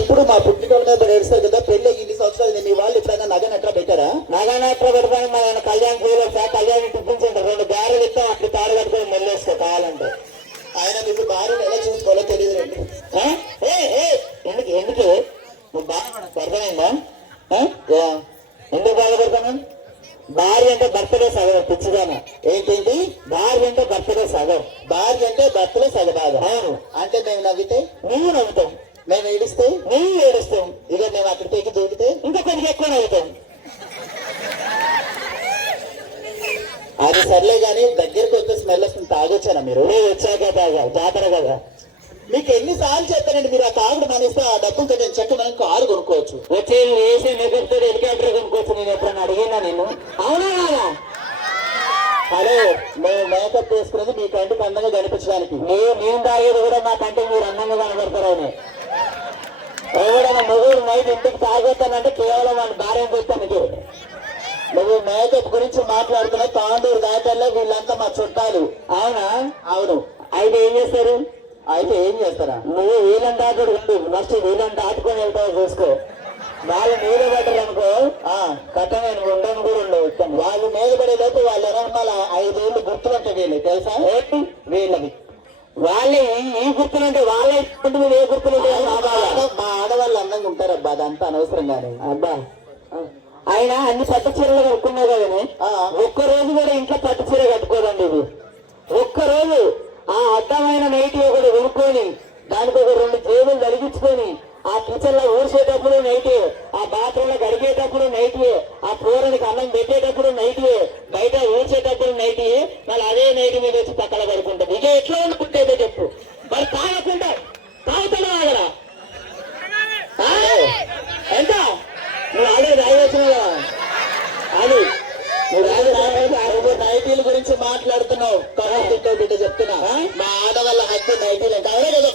ఎప్పుడు మా పుట్టినరోజు ఏడుస్తారు కదా, పెళ్ళి ఇన్ని సంవత్సరాలు మీ వాళ్ళు ఎప్పుడైనా నగనట్రా పెట్టారా? నగనట్రా పెడతాను. మన ఆయన కళ్యాణ్ చేయలేదు సార్. కళ్యాణ్ టిప్పించండి, 2 గారెలు ఇస్తాం, అప్పుడు తాడు కట్టుకొని మెల్లేసుకో కావాలంటే. ఆయన మీకు భార్యను ఎలా చూసుకోవాలో తెలియదు రండి. ఎందుకు ఎందుకు నువ్వు బాధపడకు, అర్థమైందా? ఎందుకు బాధపడతాను? భార్య అంటే బర్త్డే సగం, పిచ్చిదాన. ఏంటేంటి? భార్య అంటే బర్త్డే సగం. భార్య అంటే భర్తలో సగభాగం. అవును. అంటే మేము నవ్వితే నువ్వు నవ్వుతాం, మేము ఏడిస్తే నువ్వు ఏడుస్తాం, ఇక మేము అక్కడికి ఎక్కి దూకితే ఇంకా కొంచెం ఎక్కువ నవ్వుతాం. అది సర్లే గానీ దగ్గరికి వచ్చే స్మెల్ వస్తుంది, తాగొచ్చారా మీరు? నువ్వు వచ్చాక తాగా, జాతర కదా. మీకు ఎన్నిసార్లు చెప్తానండి, మీరు ఆ తాగుడు మానేస్తే ఆ డబ్బులతో నేను చెట్టు మనం కారు కొనుక్కోవచ్చు. వచ్చే వేసే మేకప్తో హెలికాప్టర్ కొనుక్కోవచ్చు. నేను ఎప్పుడన్నా అడిగినా నేను? అవునా? హలో, మేము మేకప్ వేసుకునేది మీ కంటికి అందంగా కనిపించడానికి. నేను తాగేది కూడా మా కంటికి మీరు అందంగా కనబడతారని. ఎవడన్నా మొగుడు నైట్ ఇంటికి తాగొస్తానంటే కేవలం వాళ్ళ భార్యను చెప్తాను. నువ్వు మేకప్ గురించి మాట్లాడుతున్నా, తాండూరు దాటల్లో వీళ్ళంతా మా చుట్టాలు. అవునా? అవును. అయితే ఏం చేస్తారు? అయితే ఏం చేస్తారా? నువ్వు వీళ్ళని దాటుడు కాదు, ఫస్ట్ వీళ్ళని దాటుకొని వెళ్తావు చూసుకో. వాళ్ళు మీద పడ్డారు అనుకో, కట్ట నేను ఉండను కూడా ఉండవు. వాళ్ళు మీద పడేలోపు వాళ్ళ ఎనమాల 5 ఏళ్ళు గుర్తులంటే వీళ్ళు తెలుసా? వీళ్ళవి వాళ్ళే ఈ గుర్తులంటే వాళ్ళే ఏ గుర్తులుంటే మా ఆడవాళ్ళు అందంగా ఉంటారు అబ్బా, అదంతా అనవసరంగానే. అబ్బా, ఆయన అన్ని పట్టు చీరలు కట్టుకున్నావు కదని ఒక్కరోజు కూడా ఇంట్లో పట్టు చీర కట్టుకోదండి. ఇది ఒక్కరోజు ఆ అడ్డమైన నైటీ ఒకటి కొనుక్కొని దానికి ఒక 2 జేబులు తలిగించుకొని ఆ కిచెన్ లో ఊడ్చేటప్పుడు నైటీ, ఆ బాత్రూమ్ లో గడిగేటప్పుడు నైటీ, ఆ కూరనికి అన్నం పెట్టేటప్పుడు నైటీ, బయట ఊడ్చేటప్పుడు నైటీ, మళ్ళీ అదే నైటీ మీద వచ్చి పక్కన పడుకుంటుంది. ఇక ఎట్లా అనుకుంటేదో చెప్పు. మరి తాగకుండా తాగుతాడా ఆగరా? ఎంత నువ్వు ఆడే రాయవచ్చిన అది నువ్వు నైటీల గురించి మాట్లాడుతున్నావు. బిడ్డ చెప్తున్నా, మా ఆడవాళ్ళ హక్కు నైటీలు అంటే. అవునే కదా?